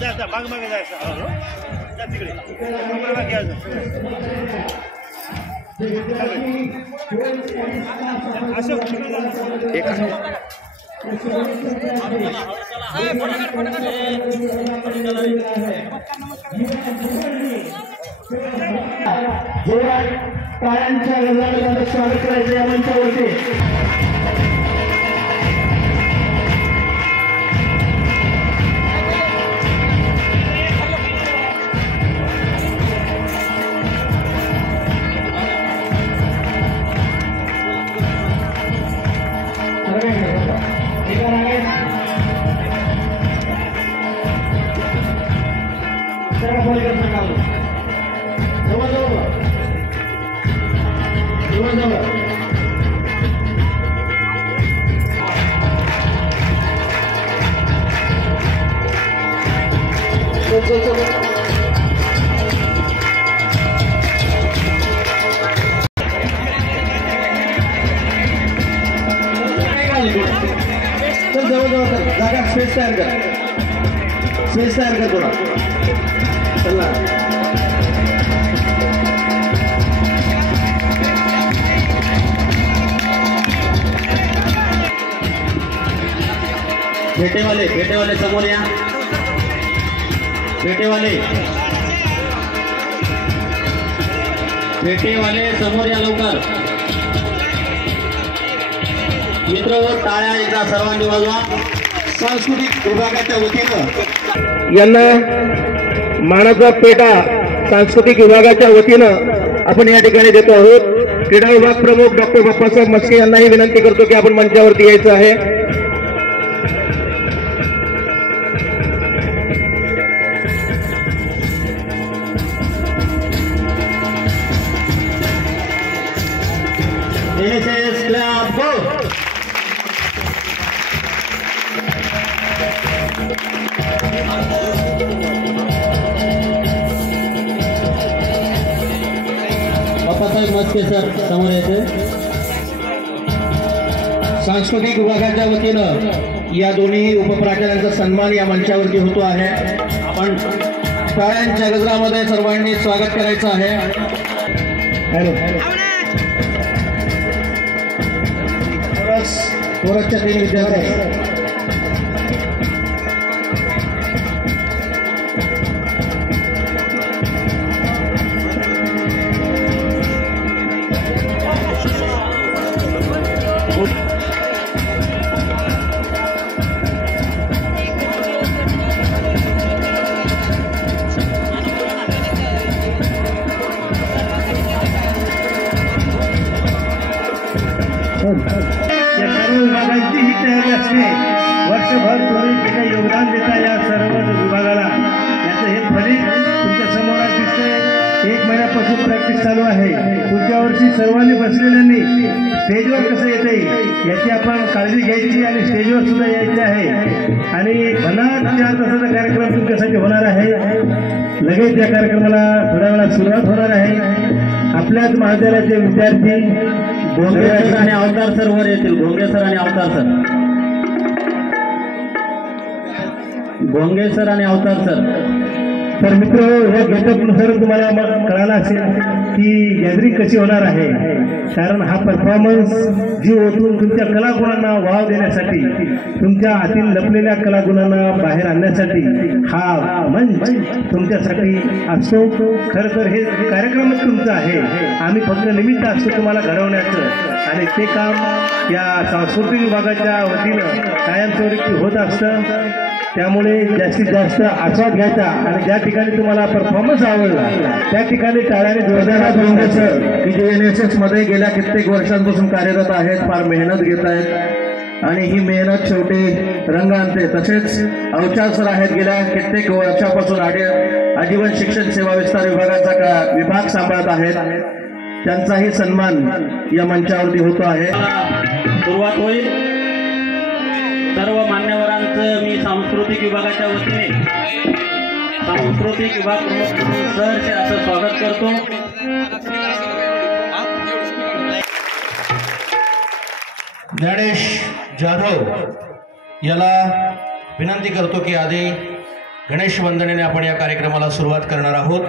जा माग मागे जायचं जा तिकडे टाळ्यांच्या गजरामध्ये स्वागत करायचे या मंचावरती जागा स्पेस तयार कर थोडा चला फेटेवाले समोर या फेटेवाले समोर या लवकर मित्र टाळ्या एकदा सर्वांनी वाजवा सांस्कृतिक विभागाच्या वतीनं यांना मानाचा पेटा सांस्कृतिक विभागाच्या वतीनं आपण या ठिकाणी देतो आहोत। क्रीडा विभाग प्रमुख डॉक्टर बाप्पासाहेब मस्के यांनाही विनंती करतो की आपण मंचावरती यायचं आहे। बाप्पासाहेब मस्के सर समोर येते। सांस्कृतिक विभागाच्या वतीनं या दोन्ही उपप्राचार्यांचा सन्मान या मंचावरती होतो आहे। आपण टाळ्यांच्या गजरामध्ये सर्वांनी स्वागत करायचं आहे। हॅलो कोरसच्या 3 विद्यार्थी या सर्व विभागांची ही तयारी असते। वर्षभर तुम्ही जे काही योगदान देता या सर्व विभागाला याचं हे फलित तुमच्या समोर दिसतंय। 1 महिन्यापासून प्रॅक्टिस चालू आहे। पुढच्या वर्षी सर्वांनी बसलेल्यांनी स्टेजवर कसं येता येईल याची आपण काळजी घ्यायची आणि स्टेजवर सुद्धा यायचे आहे। आणि बनाट 4 तासाचा कार्यक्रम तुमच्यासाठी होणार आहे। लगेच या कार्यक्रमाला थोड्या वेळात सुरुवात होणार आहे। आपल्याच महाविद्यालयाचे विद्यार्थी भोंगे सर आणि अवतार सर वर येतील। भोंगे सर आणि अवतार सर तर मित्र या गेटअपनुसार तुम्हाला कळालं असेल की गॅदरिंग कशी होणार आहे। कारण हा परफॉर्मन्स जी ओतून तुमच्या कलागुणांना वाव देण्यासाठी तुमच्या आतील लपलेल्या कलागुणांना बाहेर आणण्यासाठी हा मंच तुमच्यासाठी असतो। खरं तर हे कार्यक्रमच तुमचं आहे। आम्ही फक्त निमित्त असतो तुम्हाला घडवण्याचं आणि ते काम या सांस्कृतिक विभागाच्या वतीनं कायमस्वरूपी होत असतं। त्यामुळे जास्तीत जास्त आस्वाद घ्यायचा आणि ज्या ठिकाणी तुम्हाला परफॉर्मन्स आवडला त्या ठिकाणी टाळ्याने जोरदार बोलण्याचं की जे NSS मध्ये गेल्या कित्येक वर्षांपासून कार्यरत आहेत, फार मेहनत घेत आहेत आणि ही मेहनत शेवटी रंग आणते। तसेच अवचार सर आहेत, गेल्या कित्येक वर्षापासून आजीवन शिक्षण सेवा विस्तार विभागाचा विभाग सांभाळत आहेत। त्यांचाही सन्मान या मंचावरती होतो आहे। सुरुवात होईल। सर्व मान्यवरांचं मी सांस्कृतिक विभागाच्या वतीने सांस्कृतिक विभाग प्रमुख सहर्ष असं स्वागत करतो। ज्ञानेश जाधव याला विनंती करतो की आधी गणेश वंदनेने आपण या कार्यक्रमाला सुरुवात करणार आहोत.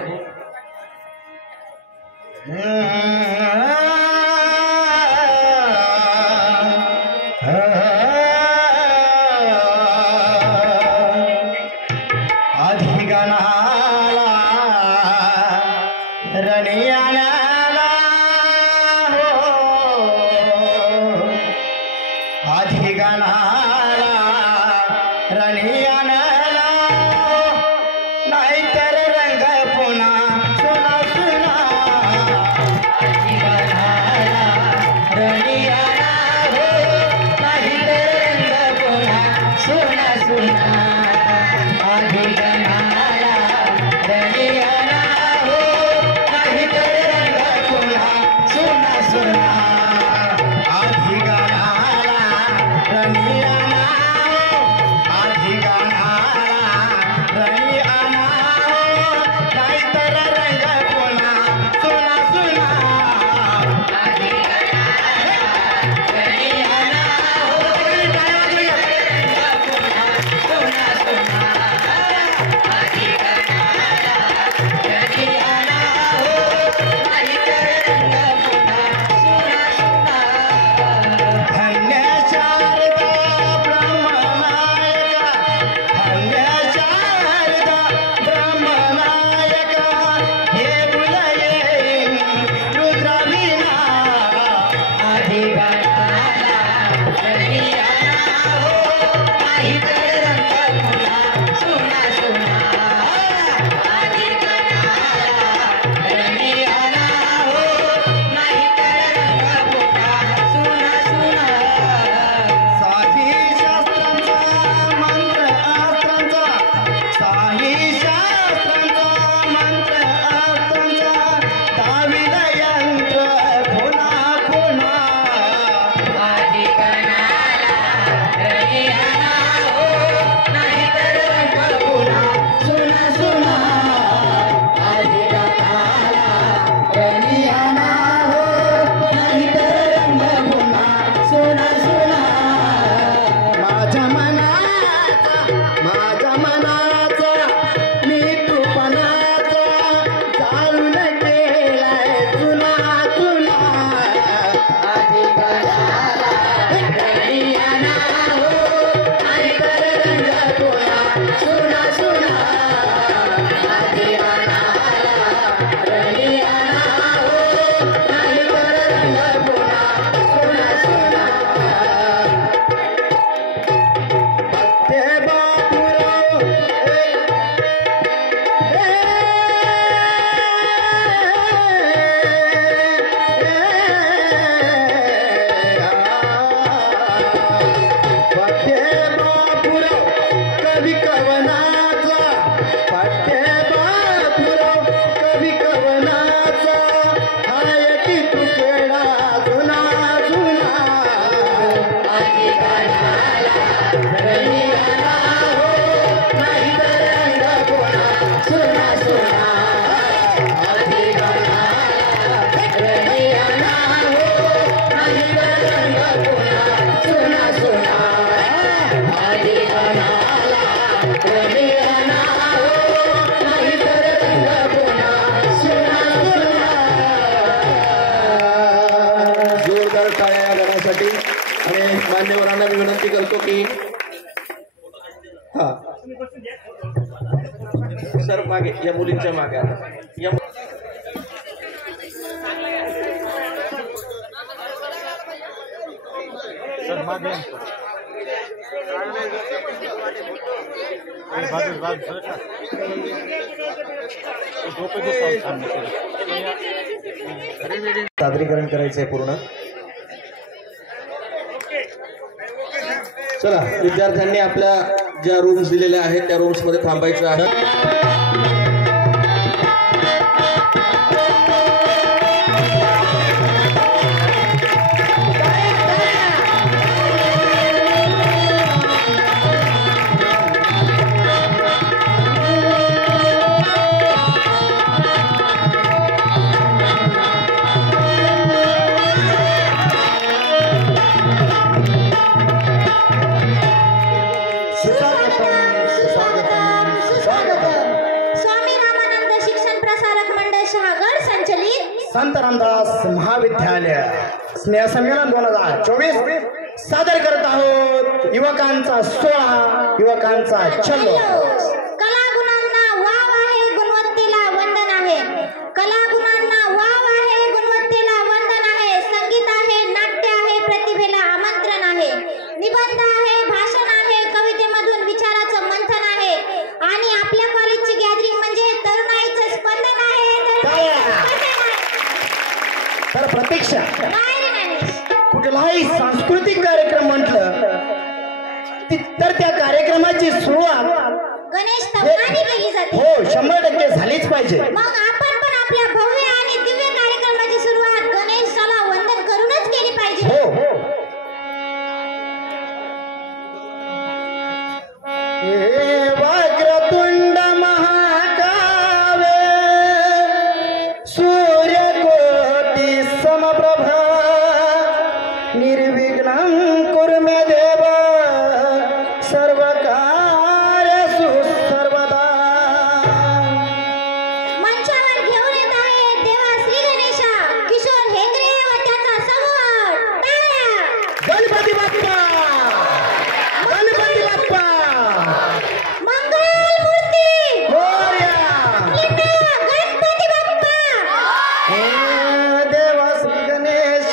मान्यवरांना मी विनंती करतो की सर मागे या मुलींच्या मागे या सर मागे सादरीकरण करायचंय पूर्ण. चला विद्यार्थ्यांनी आपल्या ज्या रूम्स दिलेल्या आहेत त्या रूम्स मध्ये थांबायचं आहे. शहागड संचलित संत रामदास महाविद्यालय स्नेहसंमेलन 2024 सादर करत आहोत युवकांचा सोहळा, युवकांचा चलो. कलागुणांना वाव आहे, गुणवत्तेला वंदन आहे. कलागुणांना वाव आहे, गुणवत्तेला वंदन आहे. संगीत आहे, नाट्य आहे, प्रतिभेला आमंत्रण आहे. निबंध आहे, भाषण आहे, कवितेमधून विचाराचं मंथन आहे. आणि आपल्या कॉलेजची गॅदरिंग म्हणजे तरुणाईचं स्पंदन आहे. तर प्रतीक्षा, कुठलाही सांस्कृतिक कार्यक्रम म्हटलं तर त्या कार्यक्रमाची सुरुवात गणेश स्तवनाने केली जाते. हो, 100% झालीच पाहिजे. मग आपण पण आपल्या भव्य आणि दिव्य कार्यक्रमाची सुरुवात गणेशाला वंदन करूनच केली पाहिजे. हो हो. हे वक्रतुंड महाकावे सूर्यकोटि समप्रभा निर्विघ्नं कुरु मे देव सर्वकार्येषु सर्वदा. मंचावर घेऊन येत आहे देवा श्री गणेशा किशोर हेगरे व त्याचा समूह. टाळ्या. गणपती बाप्पा, गणपती बाप्पा मंगलमूर्ती मोरया. गणपती बाप्पा. हे देवा श्री गणेश.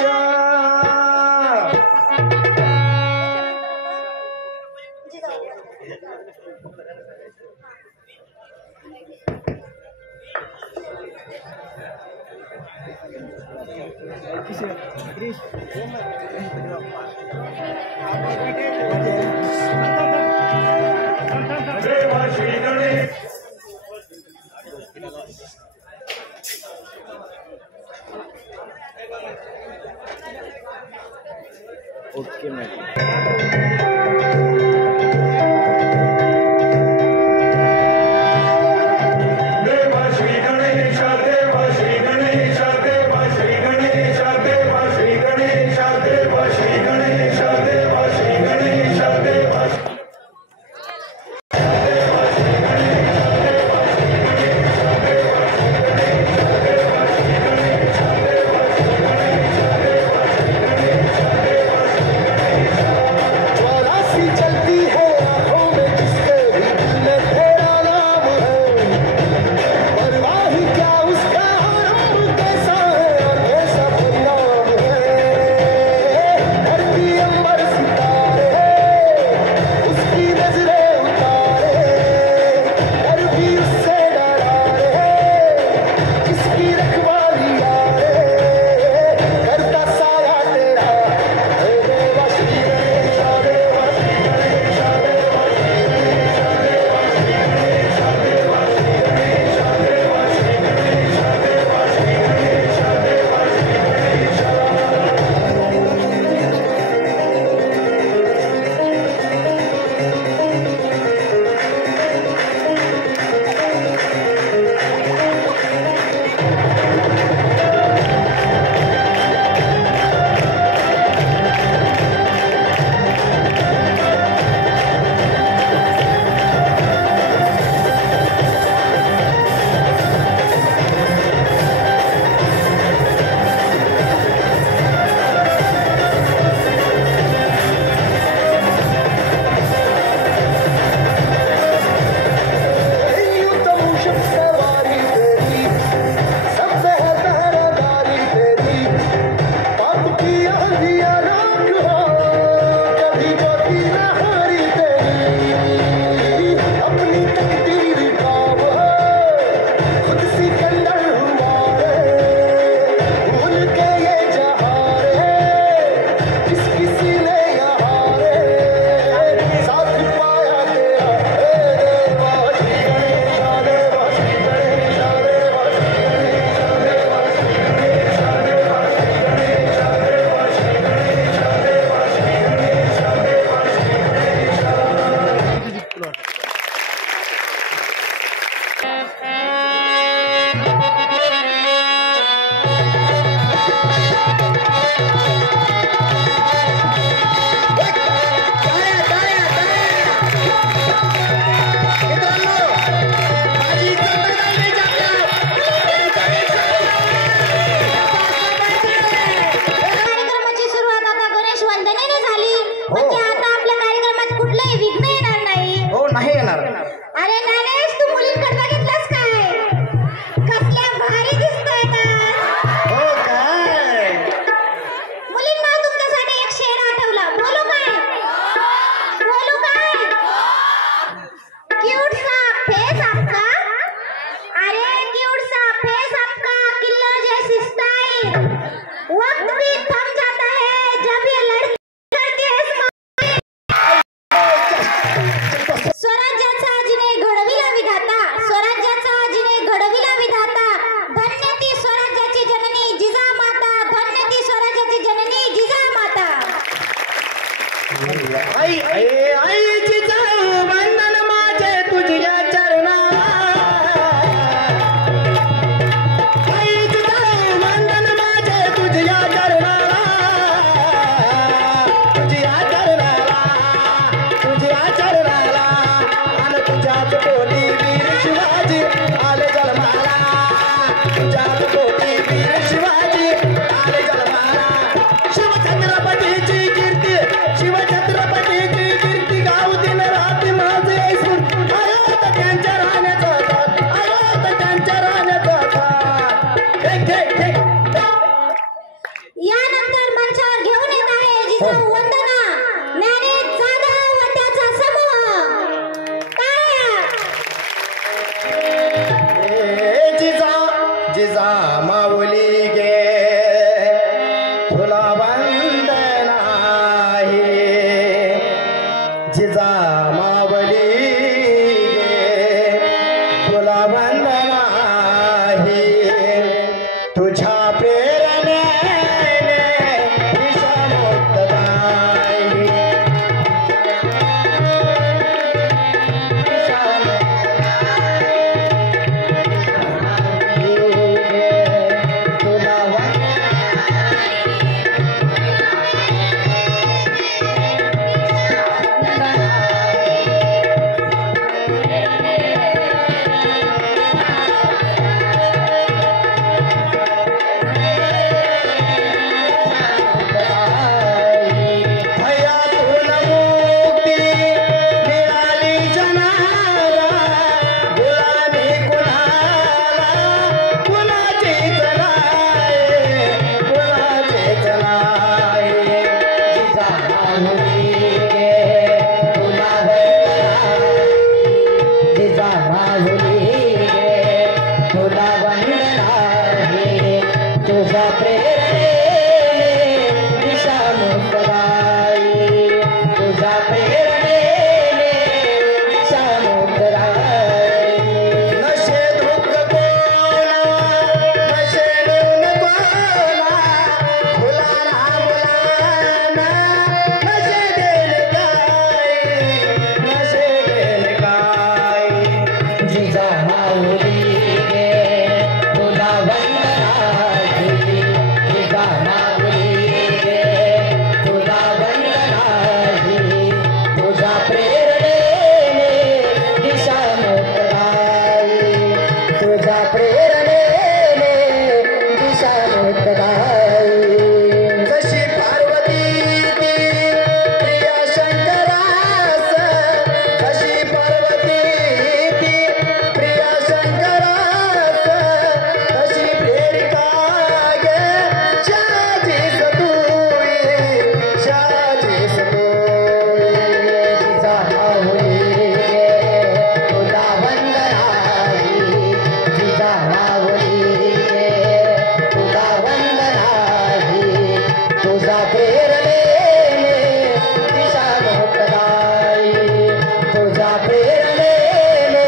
प्रेरणेने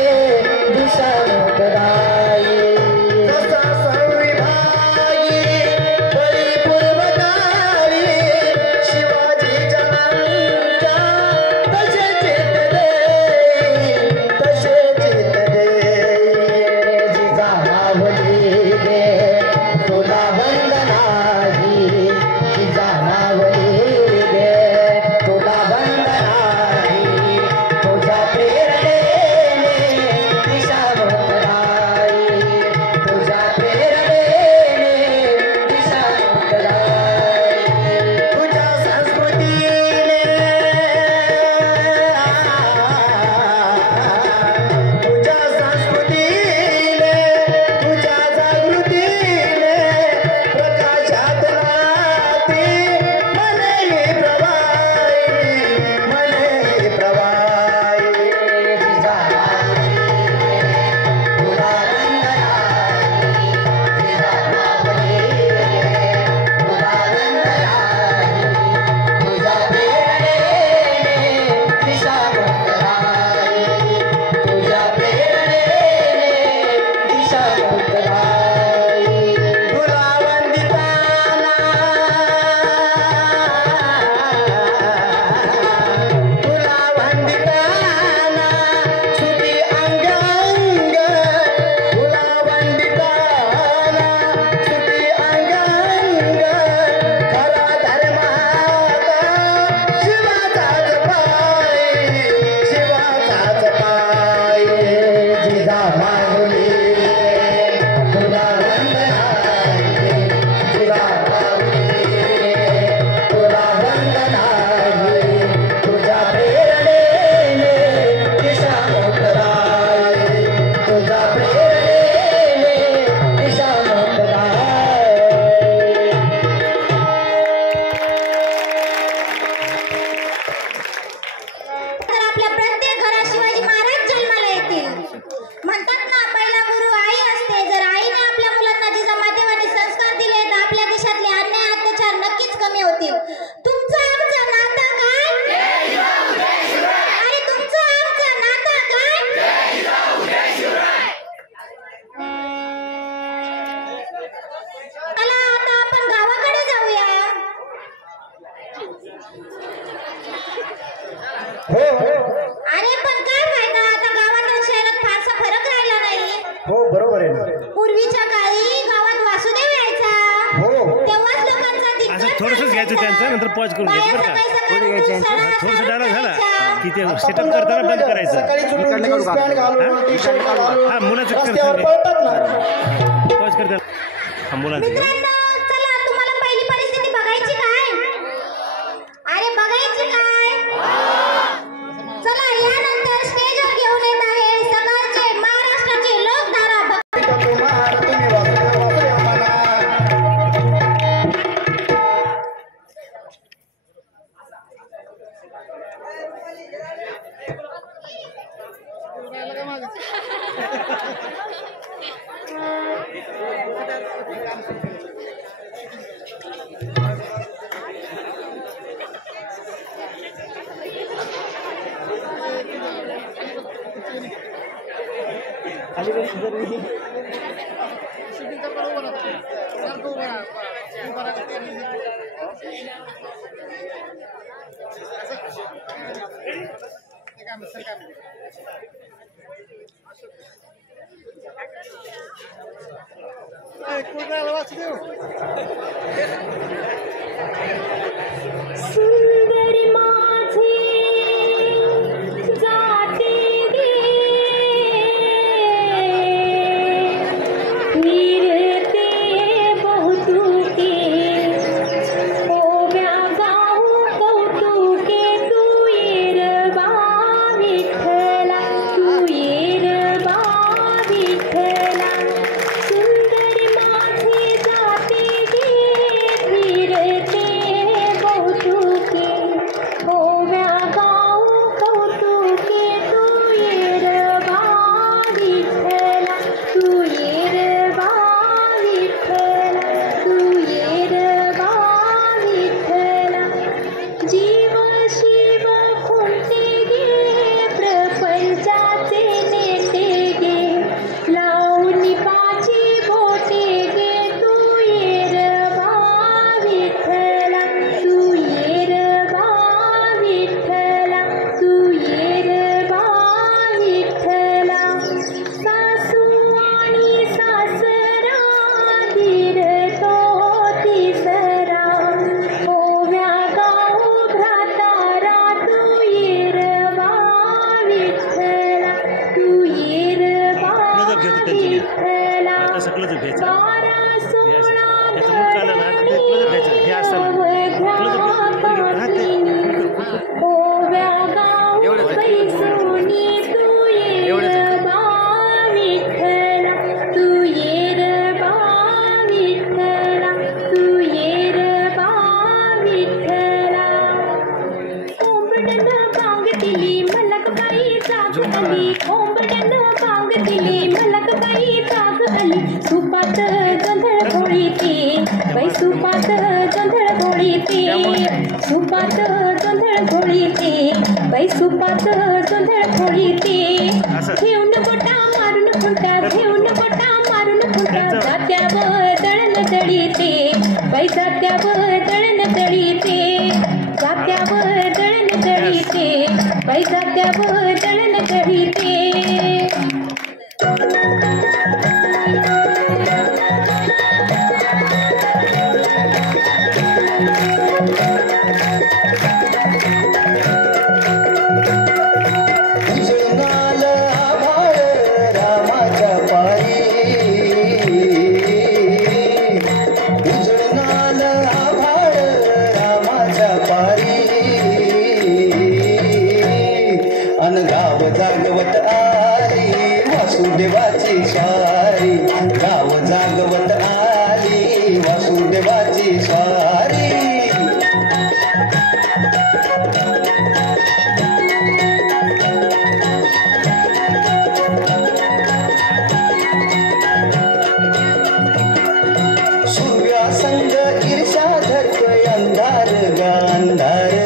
दिशा मोकळाई तसा संविभागी परिपूर्वकारी शिवाजी जनांच्या तसे चित देई जिजामावली गे तुला वंदनाही जिजामावली गे तुला वंदनाही तुझ्या प्रेरणेने दिशा मोकळाई तुझ्या प्रेरणेने दिशा मोकळाई तुझ्या संस्कृतीने तुझ्या संस्कृतीने तुझ्या जागृतीने प्रकाशात राहते मनेही प्रवाही जिजामावली तुला वंदनाही जिजामावली तुला वंदनाही तुझ्या प्रेरणेने दिशा मोकळाई तुझ्या प्रेरणेने दिशा मोकळाई तुला वंदिताना तुला वंदिताना सुती अंगांग तुला वंदिताना सुती अंगांग खरा धर्माचा शिवाचाच पाय जिजामावली तुला वंदनाही जिजामावली तुला वंदनाही तुझ्या प्रेरणेने दिशा मोकळाई तुझ्या प्रेरणेने दिशा मोकळाई तर आपल्या प्रत्येक घरात शिवाजी महाराज जन्माला येतील. म्हणतात ना, पहिला गुरु आई असते. जर आईने आपल्या मुलांना जिजामातेवानी संस्कार दिले तर आपल्या देशातले अन्याय अत्याचार नक्कीच कमी होतील. तुमचं आमचं नातं काय? अरे तुमचं आमचं नातं काय? चला आता आपण गावाकडे जाऊया. अरे पण काय फायदा, आता गावात आणि शहरात फारसा फरक राहिला नाही. हो बरोबर आहे ना पूर्वीच्या काळी गावात वासुदेव यायचा. तेव्हाच लोकांचा असं थोडंसंच घ्यायचं त्यांचं, नंतर पॉज करून घ्यायचं बरं का. थोडंसं डायलॉग झाला की ते सेटअप करताना बंद करायचं. सकाळी चुटून जीन्स पॅन्ट घालून टी-शर्ट घालून हा मुलाचं रस्त्यावर पळतात ना पॉज करतात. हा मुलाचं मित्रांनो, चला तुम्हाला पहिली परिस्थिती बघायची काय? अरे बघायची काय? चला यानंतर स्टेजवर घेऊन येत आहे सकाळचे महाराष्ट्राचे लोकधारा कुमार तुम्ही वासुदेव म्हणा सुंदरी माझी जाते गे नीरते बहुतुके ओव्या गाऊ कौतुके तू येरबा विठ्ठला तू येरबा विठ्ठला सुंदरी माझी जाते गे फिरते बहुतुके क्लोज घ्यायचं त्याचं मुख आलं ना तर ते क्लोज घ्यायचं हे असतं ना क्लोज सुपात गोंधळ घोळीते बाई सुपात गोंधळ घोळीते सुपात गोंधळ घोळीते बाई सुपात गोंधळ घोळीते घेऊन बोटा मारून खुंटा घेऊन बोटा मारून खुंटा जात्यावर दळण दळीते बाई जात्यावर दळण दळीते जात्यावर दळण दळीते बाई जात्यावर दळण दळीते गाव जागवत आली वासुदेवाची स्वारी गाव जागवत आली वासुदेवाची स्वारी सूर्या संग ईर्षा धरतोय अंधार गा अंधार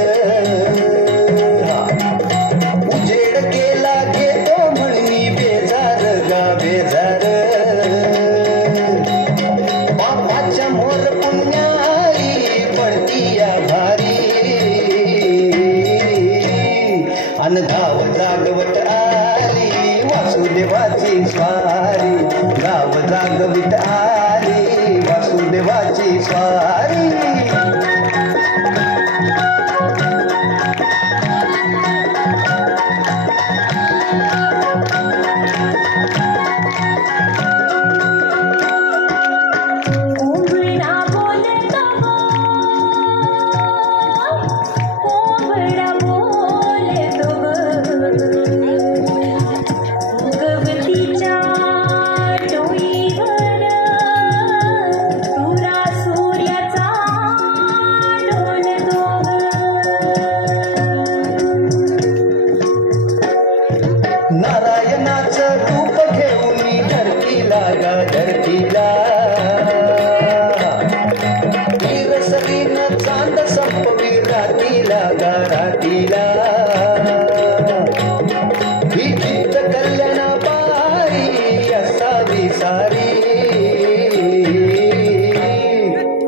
गाव जागवत आली वासुदेवाची स्वारी गाव जागवित आली वासुदेवाची स्वारी नारायणाचं रूप घेऊन धरतीला गा धरतीला वीरसरीनं चांद संपवी रातीला गा रातीला ही चित्त कल्याणाबाई असावी सारी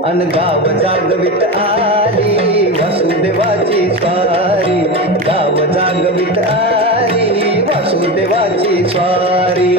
अन गाव जागवित आली वासुदेवाची स्वारी गाव जागवित आली वासुदेवाची स्वारी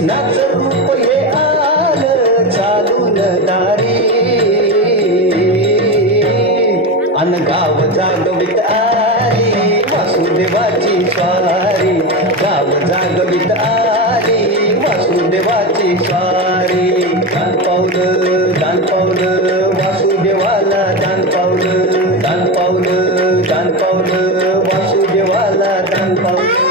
कृष्णाचं रूप हे आलं चालून दारी अन गाव जागवित आली वासुदेवाची स्वारी गाव जागवित आली वासुदेवाची स्वारी दान पावलं वासुदेवाला दान पावलं वासुदेवाला दान पावलं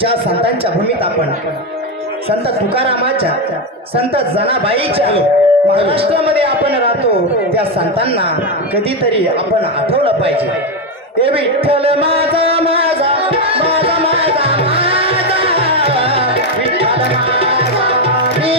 ज्या संतांच्या भूमीत आपण संत तुकारामाच्या संत जनाबाईच्या महाराष्ट्रामध्ये आपण राहतो, त्या संतांना कधीतरी आपण आठवलं पाहिजे. हे विठ्ठल माझा माझा माझा माझा माझा विठ्ठल माझा मी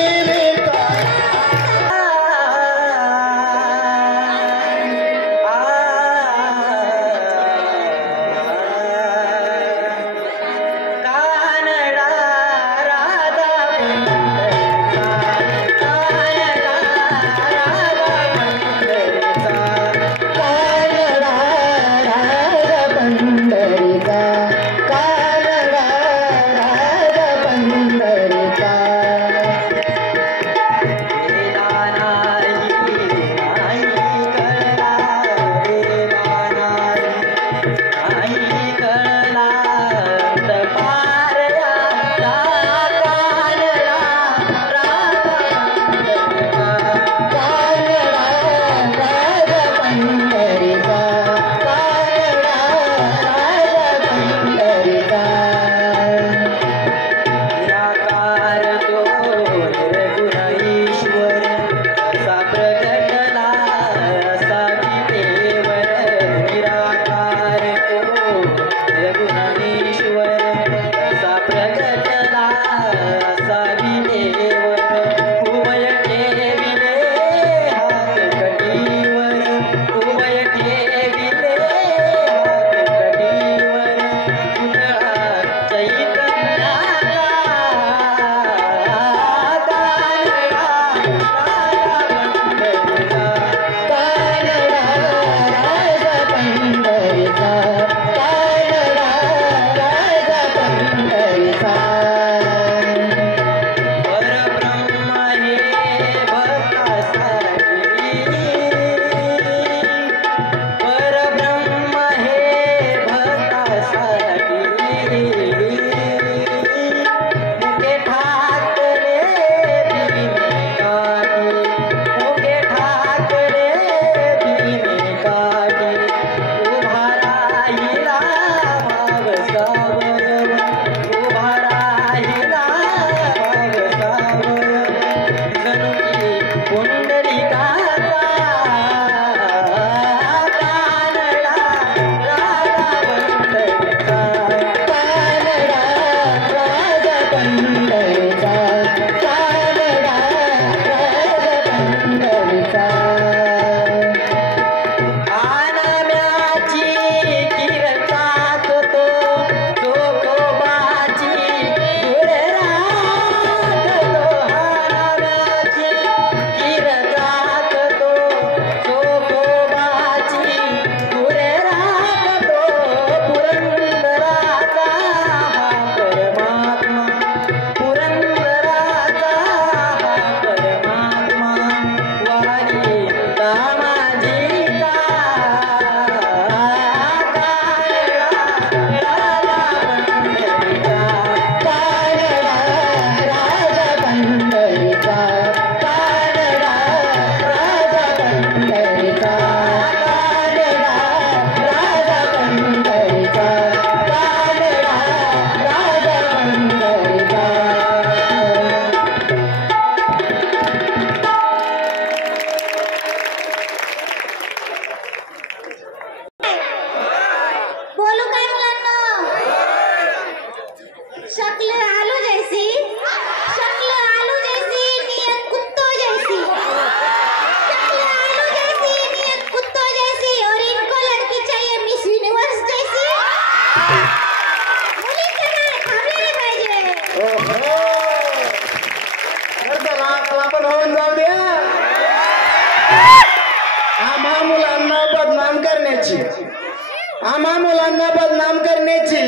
आम्हा मुलांना बदनाम करण्याची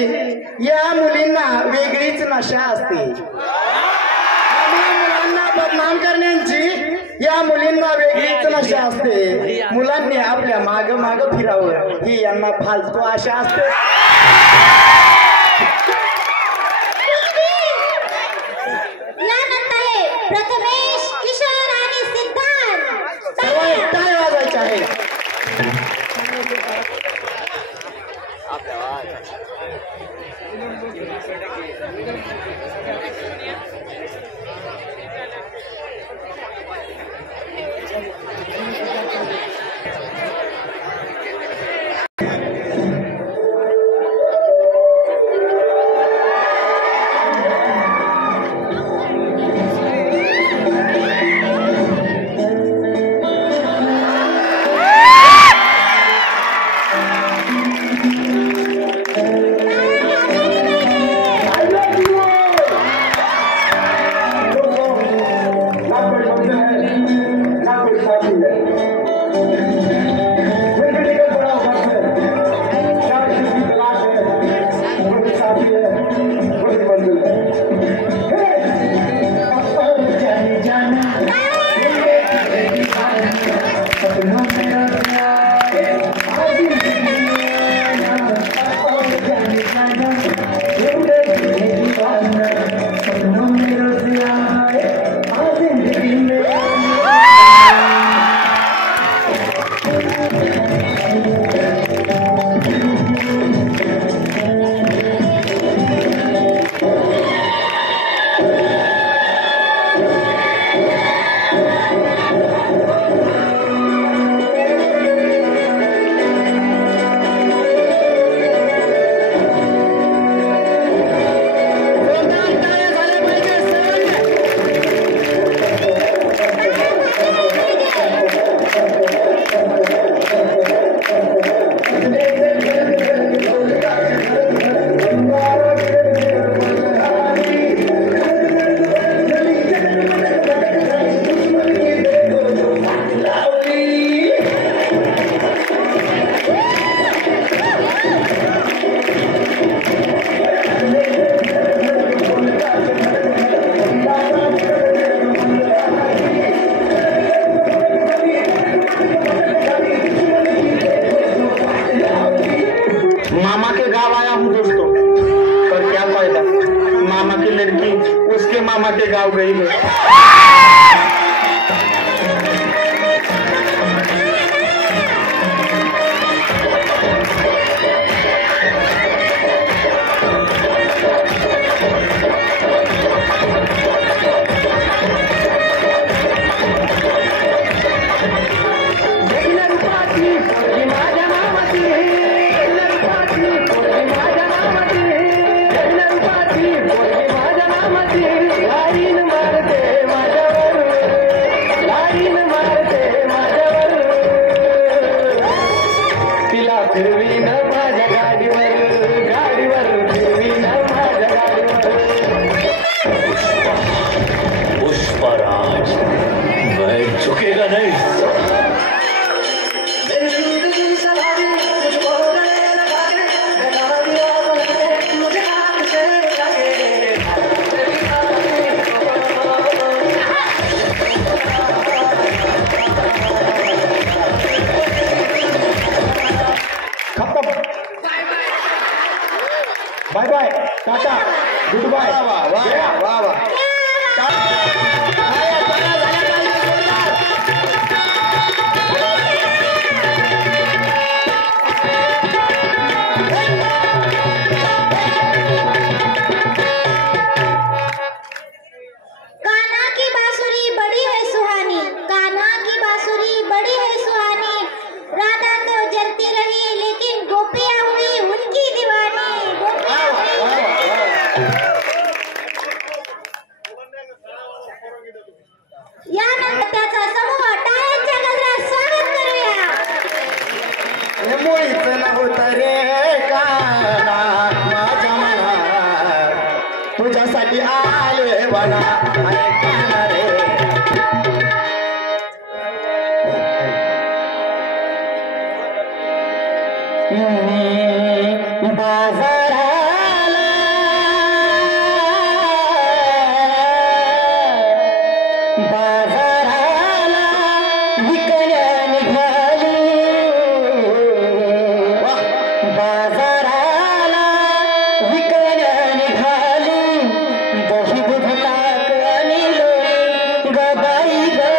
या मुलींना वेगळीच नशा असते. आम्हा मुलांना बदनाम करण्याची या मुलींना वेगळीच नशा असते. मुलांनी आपल्या माग माग फिरावं ही यांना फालतू आशा असते. प्रथमेश, किशोर आणि सिद्धार्थ सर्व टाळ्या वाजवायच्या आहेत. आपल्या मामा के गाँव गई है। पुष्पराज वह झुकेगा नहीं। Bye bye tata good bye. वाह वाह वाह वाह। कान्हा की बांसुरी बड़ी है सुहानी, कान्हा की बांसुरी बड़ी है सुहानी, राधा तो जलती रही लेकिन गोपियां हुई उनकी दीवानी, गोपियां हुई। यानंतर त्याचा समूह टाळ्यांच्या गजरात स्वागत करूया। मुळीच नव्हतं रे काना माझ्या मनात, तुझ्यासाठी आले बना ऐकणार रे। बाजाराला बाजाराला विकल्या निघाली, बाजाराला विकल्या निघाली, दही दूध ताक आणि लोणी ग बाई ग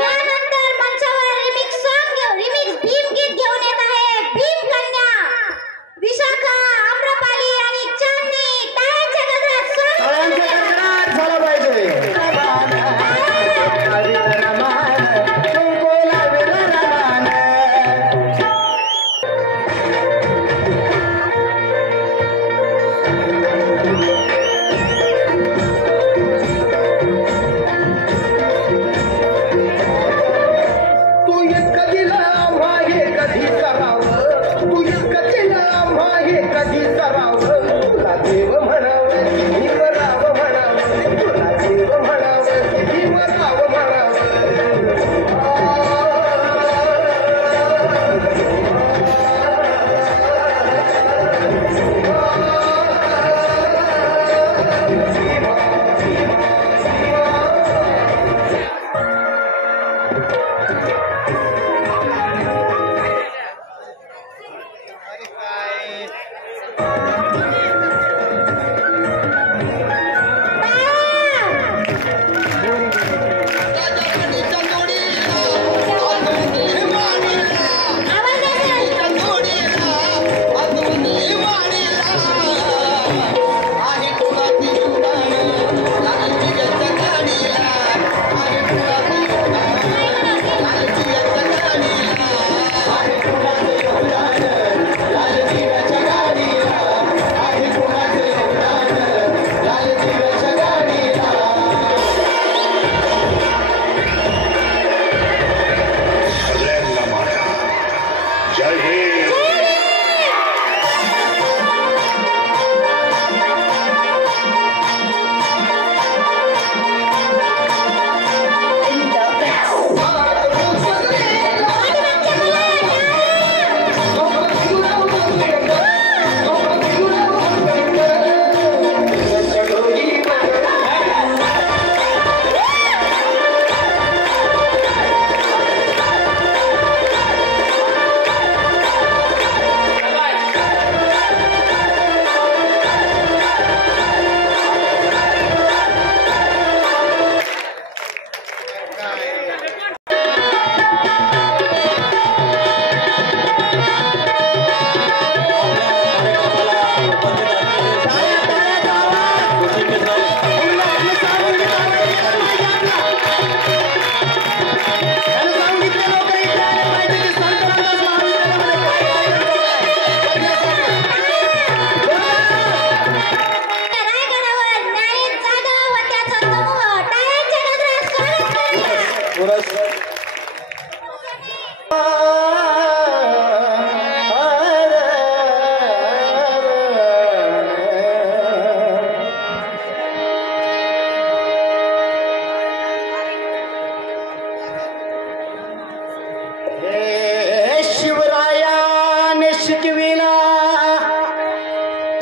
यानंतर मंचावर रिमिक्स भीम गीत घेऊन येत आहे भीम कन्या विशाखा आम्रपाली आणि चांदनी. टाळ्यांच्या गजरात स्वागत झालं पाहिजे.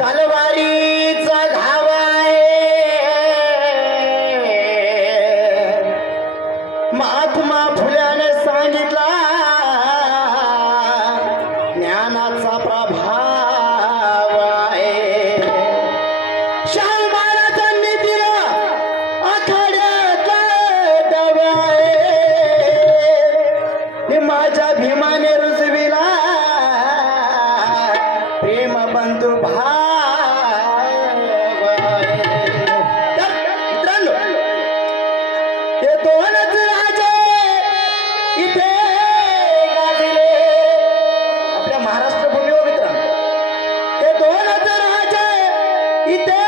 तलवारीचा घाव महात्मा फुल्याने सांगितला ज्ञानाचा प्रभाव आहे. शाहू महाराजांनी दिला आखाड्याचा डबा आहे. माझ्या भीमाने रुजविला प्रेम बंधू भाव मित्रांनो, हे दोनच राजे इथे गाजले आपल्या महाराष्ट्र भूमीवर. मित्रांनो, हे दोनच राजे इथे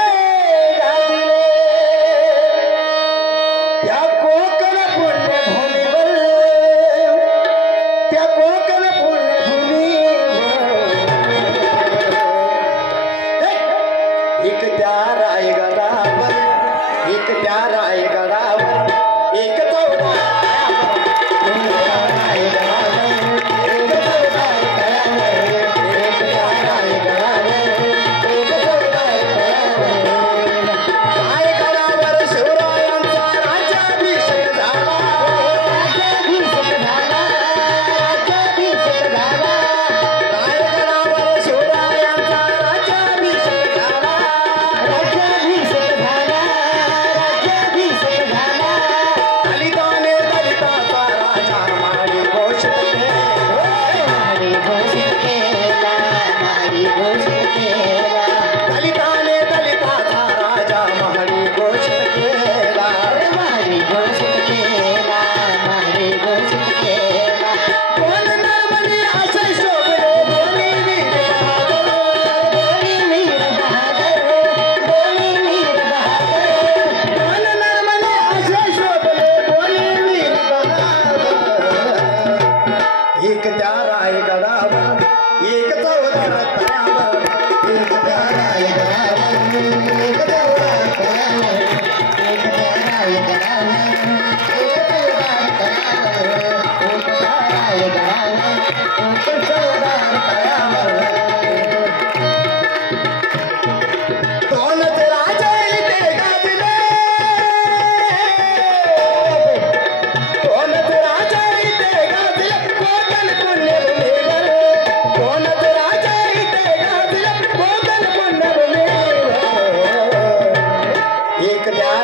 गाजले त्या कोकण पुण्यभूमीवर, त्या कोकण पुण्यभूमीवर. एक त्या रायगडावर, एक त्या रायगडावर, एक रायगडावर शिवरायांचा राज्याभिषेक झाला, राज्याभिषेक झाला, राज्याभिषेक झाला. रायगडावर शिवरायांचा राज्याभिषेक झाला, राज्याभिषेक झाला, राज्याभिषेक झाला.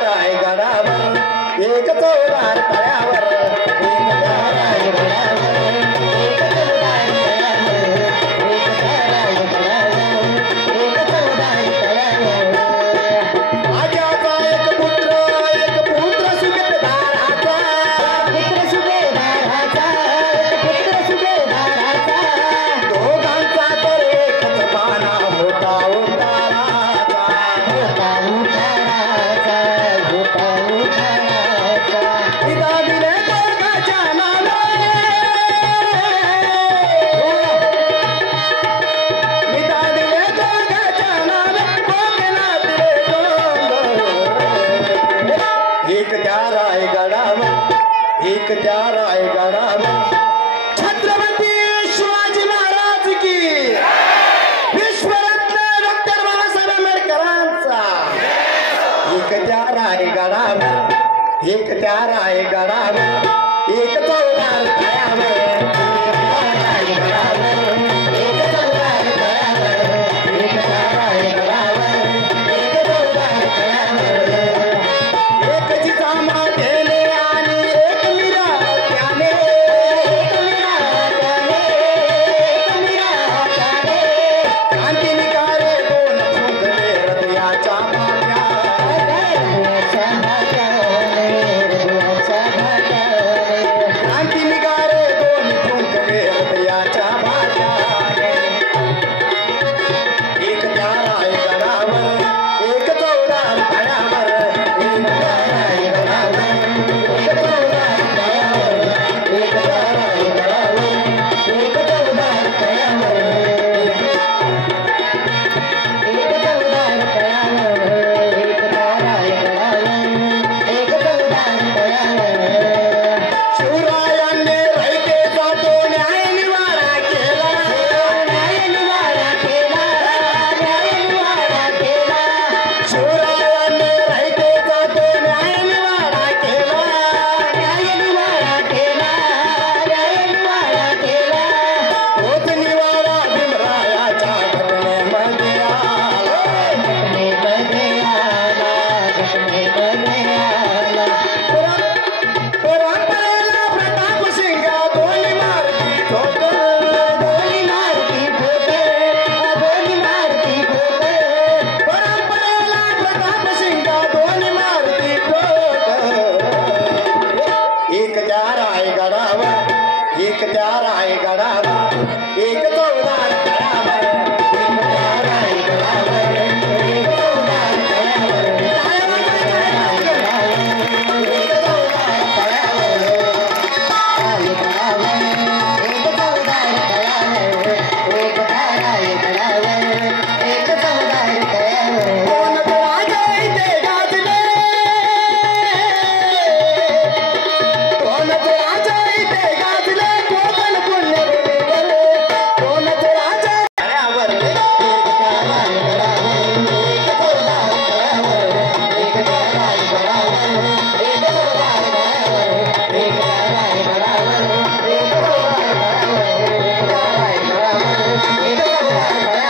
आहे गडावर एक चौदार तळ्यावर एक त्यार आहे गडावर एक चौदार तळ्यावर एक त्यार आहे गडावर एक चौदार तळ्यावर आज्याचा एक पुत्र सुभेदाराचा पुत्र सुभेदाराचा दोघांचा तर एकच पाना होता एक त्यार आहे गडावर एक त्यार आहे गडावर छत्रपती शिवाजी महाराज की विश्वरत्न डॉक्टर बाबासाहेब आंबेडकरांचा एक त्यार आहे गडावर एक त्यार आहे गडावर एक चौदार तळ्यावर एक त्यार आहे गडावर एक चौदार तळ्यावर एक जिजामा देणे आणि एक मीरा त्याने क्रांती निघाले दोन फुंकले हृदयाच्या भाग्या क्रांती निघाले दोन फुंकले हृदयाच्या भाग्या एक त्यार आहे गडावर एक चौदार तळ्यावर एक त्यार आहे गडावर एक चौदार तळ्यावर एक त्यार आहे गडावर एक चौदार तळ्यावर एक चौदार तळ्यावर एक त्यार आहे गडावर एक चौदार तळ्यावर शिवरायांनी रयतेचा तो न्याय निवारा केला न्याय निवारा केला न्याय निवारा केला शिवरायांनी रयतेचा तो न्याय निवारा केला न्याय निवारा केला न्याय निवारा केला तोच निवारा भीमरायाच्या घटनेमध्ये आला घटनेमध्ये आला घटनेमध्ये आला परंपरेला प्रताप सिंगा दोन्ही मारती ठोक दोन्ही मारती ठोक दोन्ही मारती ठोक परंपरेला प्रताप सिंगा दोन्ही मारती ठोक एक त्यार आहे गडावर एक त्यार आहे गडावर एक चौदार तळ्यावर एक त्यार आहे गडावर एक चौदार तळ्यावर एक त्यार आहे गडावर एक चौदार तळ्यावर आहे गडावर एक चौदार तळ्यावर एक त्यार आहे गडावर एक चौदार तळ्यावर कोण राजा इथे गाजले कोण राजा इथे गाजले कोकण पुण्यभूमीवर कोण राजा तळ्यावर एक त्यार आहे गडावर एक चौदार तळ्यावर एक त्यार आहे गडावर एक चौदार तळ्यावर एक त्यार आहे गडावर एक चौदार तळ्यावर एक त्यार आहे गडावर एक चौदार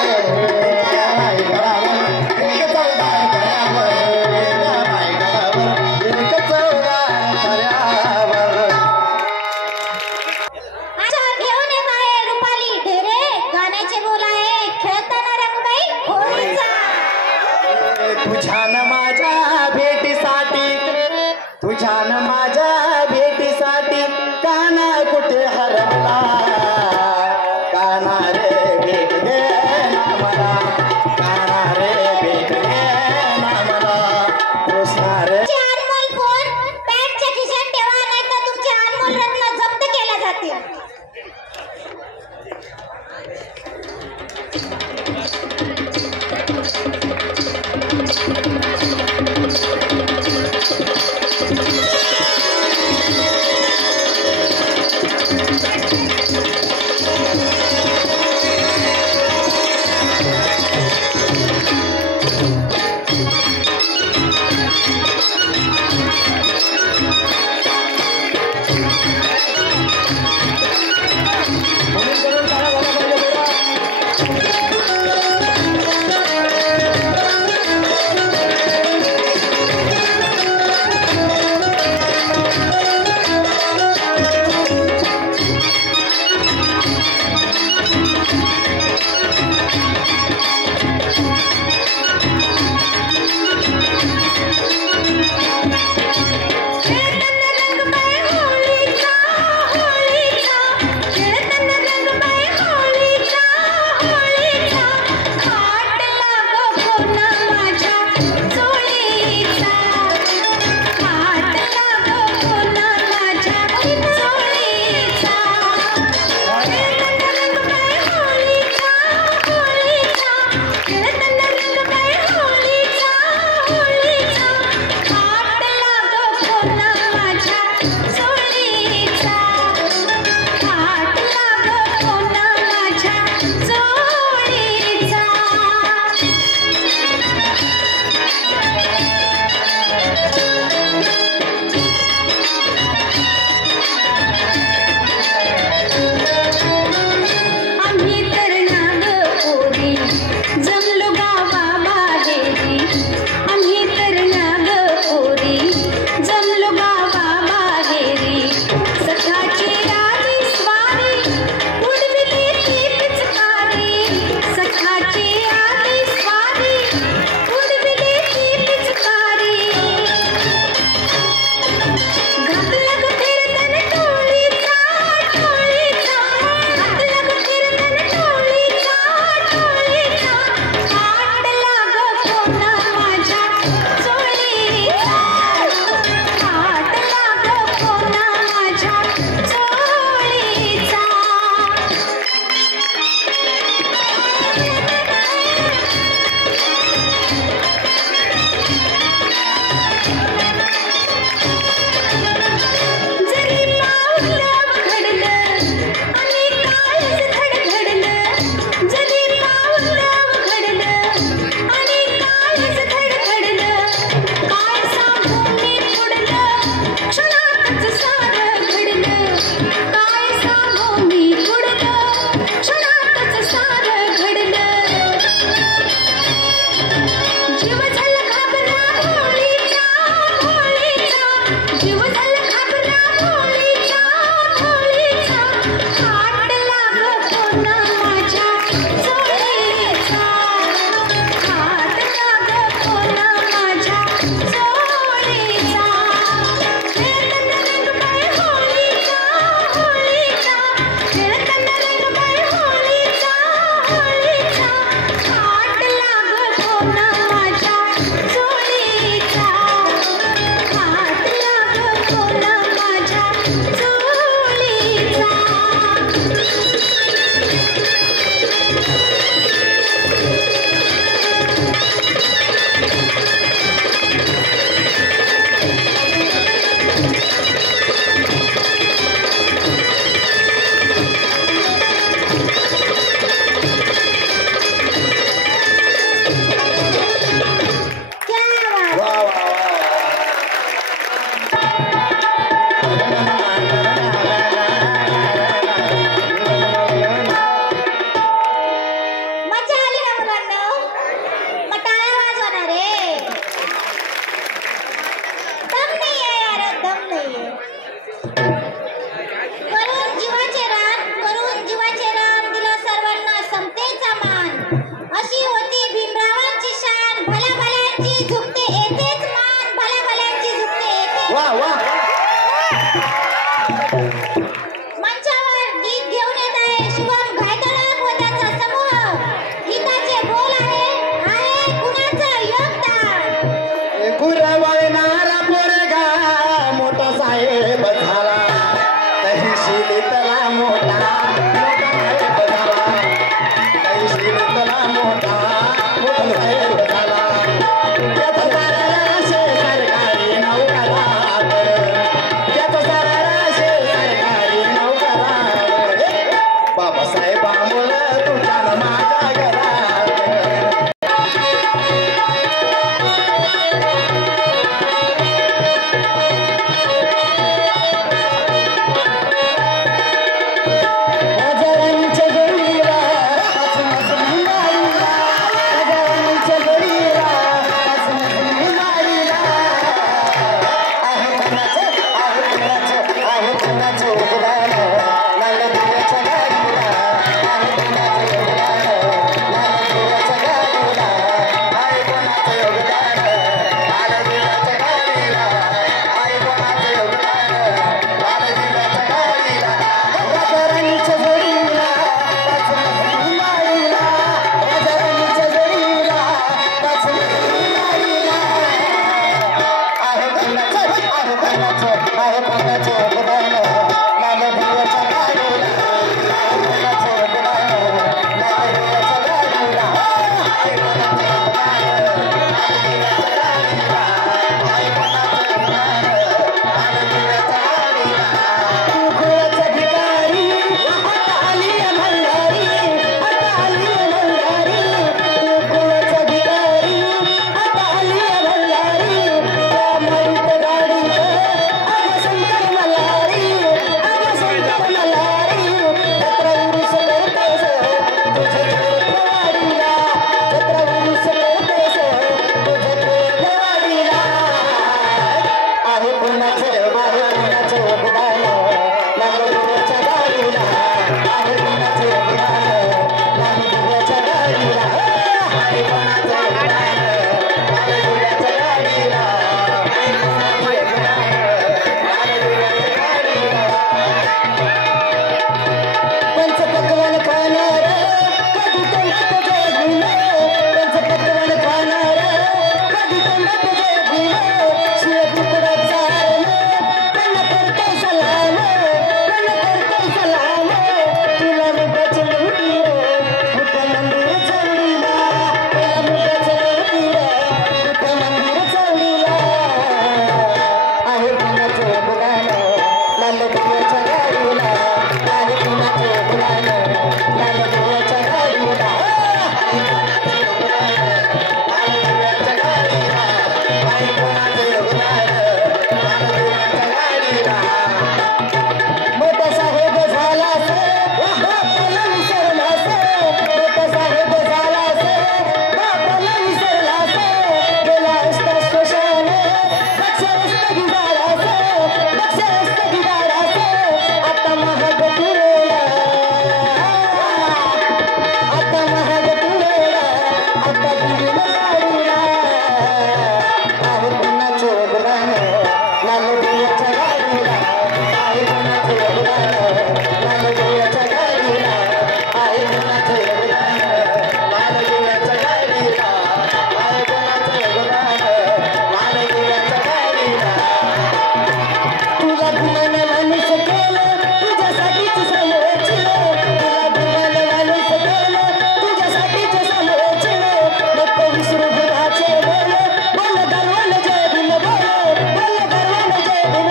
तळ्यावर एक त्यार आहे गडावर एक चौदार तळ्यावर एक त्यार आहे गडावर एक चौदार तळ्यावर अच्छा घेऊन येत आहे रुपाली ढेरे गाण्याचे बोल आहे खेळताना रंगबाई होळीचा तुझ्या न माझ्या भेटीसाठी तुझ्या न माझ्या भेटीसाठी काना कुठे हरवला काना रे भेट दे ना मला काना रे भेट दे ना मला कृष्णा रे तुमचे अनमोल फोन पॅन्टच्या खिशात ठेवा नाही तर तुमचे अनमोल रत्न जप्त केले जातील एक करून जीवाचे रान दिला सर्वांना समतेचा मान अशी होती भीमरावांची शान भल्या भल्यांची झुकते येतेच मान भल्या भल्यांची झुकते येते वा वा मंचावर गीत घेऊन येत आहे शुभम घायतळक व त्याचा समूह गीताचे बोल आहे कुणाचं योगदान गुरवणारा पोरगा मोठा साहेब झाला तहसीलतला मोठा साहेब झाला तहसीलतला मोठा साहेब झाला त्याचा सारा सरकारी नोकरावर त्याचा सारा सरकारी नोकरावर बाबासाहेबांमुळं तुझ्या माझ्या घरात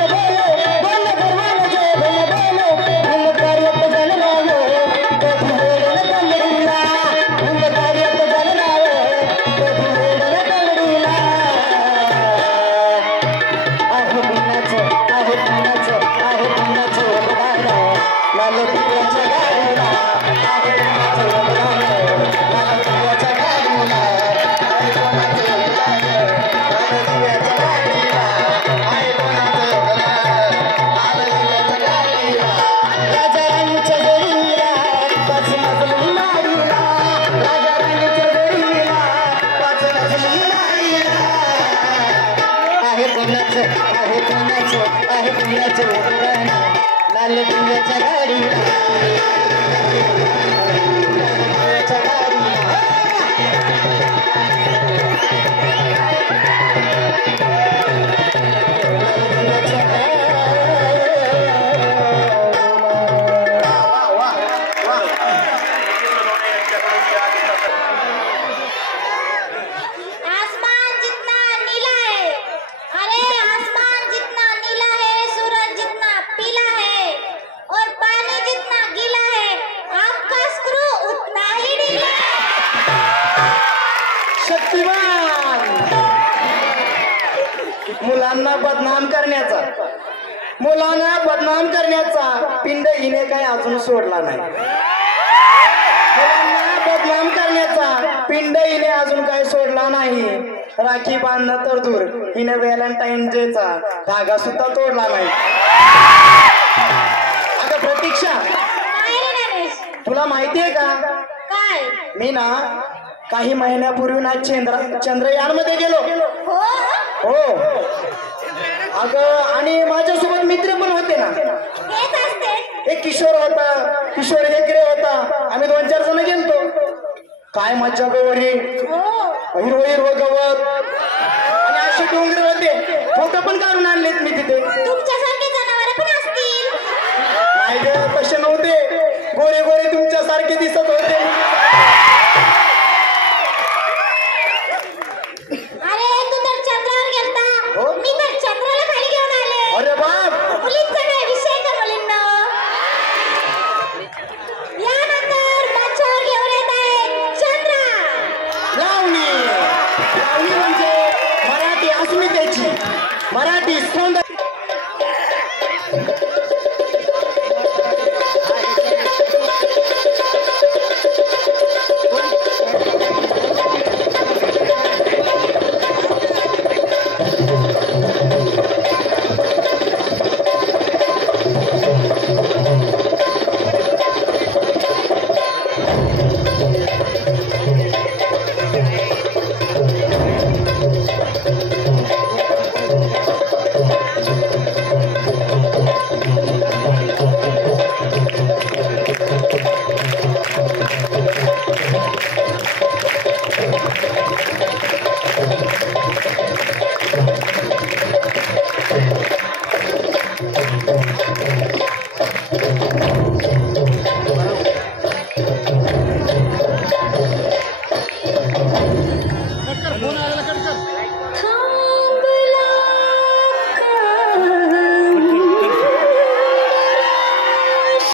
बोल आहे पुण्याचं उड्डाण लाल पिंड्याच्या गाडीला आसमान जितना नीला है, अरे आसमान जितना नीला है, सूरज जितना पीला है और पानी जितना गीला है, आपका स्क्रू उतना ही ढीला है। शक्तिमान मुलांना बदनाम करण्याचा पिंड हिने काय अजून सोडला नाही. मुलांना बदनाम करण्याचा पिंड हिने अजून काय सोडला नाही. राखी बांधणं तर दूर हिने व्हॅलेंटाईन डेचा धागा सुद्धा तोडला नाही. अगं प्रतीक्षा, काय रे रमेश? तुला माहितीये का काय? मी ना काही महिन्यापूर्वी ना चंद्रयान मध्ये गेलो. हो हो अगं, आणि माझ्यासोबत मित्र पण होते ना. हेच असते. एक किशोर हेगडे होता. आम्ही 2-4 जण गेलतो. काय मज्जा गवरी, हो हिरवं गवत आणि असे डोंगर होते. फोटो पण काढून आणलेत मी तिथे. तुमच्यासारखे जनावर पण असतील. नाही ग, तसे नव्हते. गोरे तुमच्यासारखे दिसत होते. अरे तू तर चंद्रावर गेलता, हो? मी तर चंद्राला खाली घेऊन आले. अरे बाप, मुलींचा काय विषय का मुलींना? यानंतर मंचावर घेऊन येत आहे चंद्रा. लावणी म्हणजे मराठी अस्मितेची, मराठी सौंदर्य.